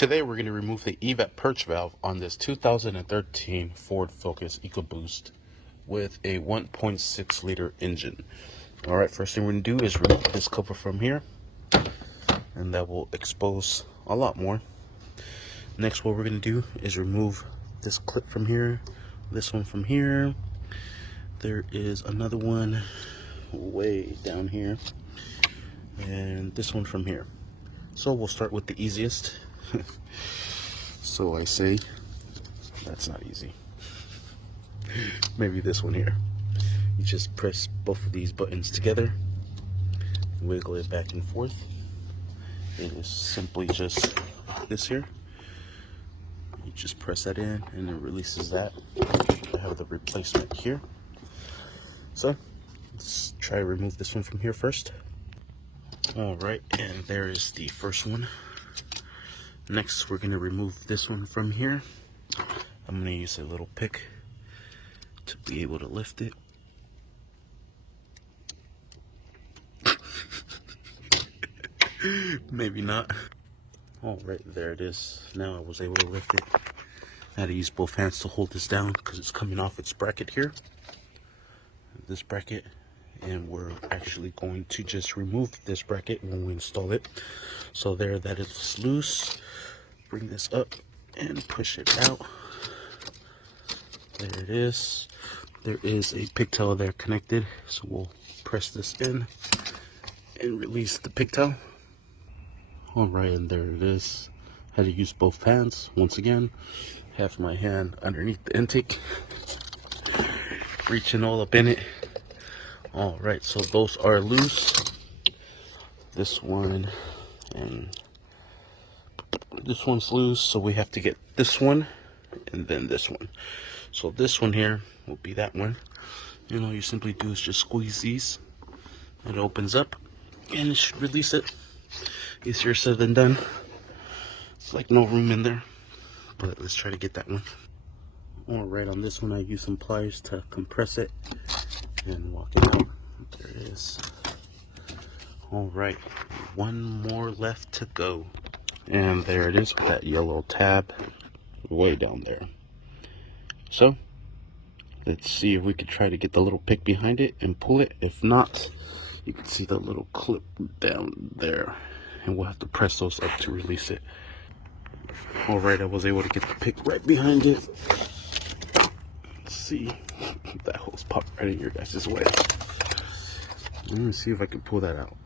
Today we're going to remove the Evap Purge valve on this 2013 Ford Focus EcoBoost with a 1.6 liter engine. Alright, first thing we're going to do is remove this cover from here, and that will expose a lot more. Next, what we're going to do is remove this clip from here, this one from here. There is another one way down here, and this one from here. So we'll start with the easiest. So I say, that's not easy. Maybe this one here. You just press both of these buttons together, wiggle it back and forth. It is simply just this here. You just press that in and it releases that. I have the replacement here. So let's try to remove this one from here first. Alright, and there is the first one. Next, we're going to remove this one from here. I'm going to use a little pick to be able to lift it. Maybe not. Alright, there it is. Now I was able to lift it. I had to use both hands to hold this down because it's coming off its bracket here. This bracket. And we're actually going to just remove this bracket when we install it. So there, that is loose. Bring this up and push it out. There it is. There is a pigtail there connected, so we'll press this in and release the pigtail. Alright, and there it is. Had to use both hands once again. Have my hand underneath the intake, reaching all up in it. Alright, so those are loose. This one and this one's loose, so we have to get this one and then this one. So this one here will be that one. And all you simply do is just squeeze these. It opens up and it should release it. Easier said than done. It's like no room in there. But let's try to get that one. Alright, on this one I use some pliers to compress it and walk it out. There it is. Alright, one more left to go. And there it is with that yellow tab way down there. So, let's see if we could try to get the little pick behind it and pull it. If not, you can see the little clip down there. And we'll have to press those up to release it. Alright, I was able to get the pick right behind it. Let's see. That hose popped right in your guys' way. Let me see if I can pull that out.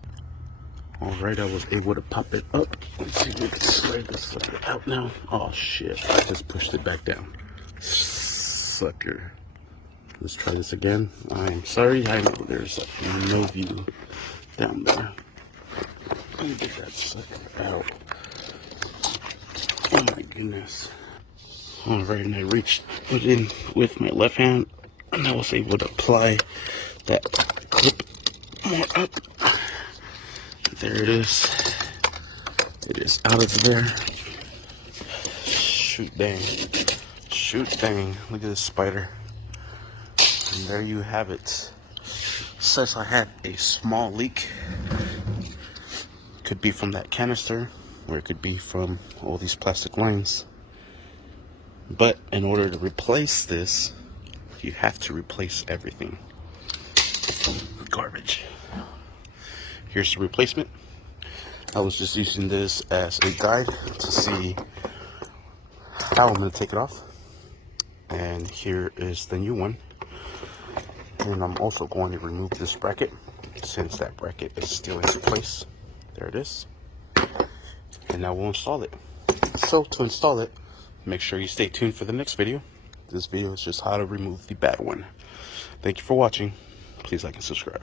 Alright, I was able to pop it up. Let's see if we can slide this sucker out now. Oh shit, I just pushed it back down. Sucker. Let's try this again. I'm sorry, I know there's like no view down there. Let me get that sucker out. Oh my goodness. Alright, and I reached it in with my left hand, and I was able to apply that clip more up. There it is. It is out of there. Shoot dang. Shoot dang. Look at this spider. And there you have it. Says I had a small leak. Could be from that canister, or it could be from all these plastic lines. But in order to replace this, you have to replace everything. Garbage. Here's the replacement. I was just using this as a guide to see how I'm going to take it off. And here is the new one. And I'm also going to remove this bracket, since that bracket is still in place. There it is. And now we'll install it. So to install it, make sure you stay tuned for the next video. This video is just how to remove the bad one. Thank you for watching. Please like and subscribe.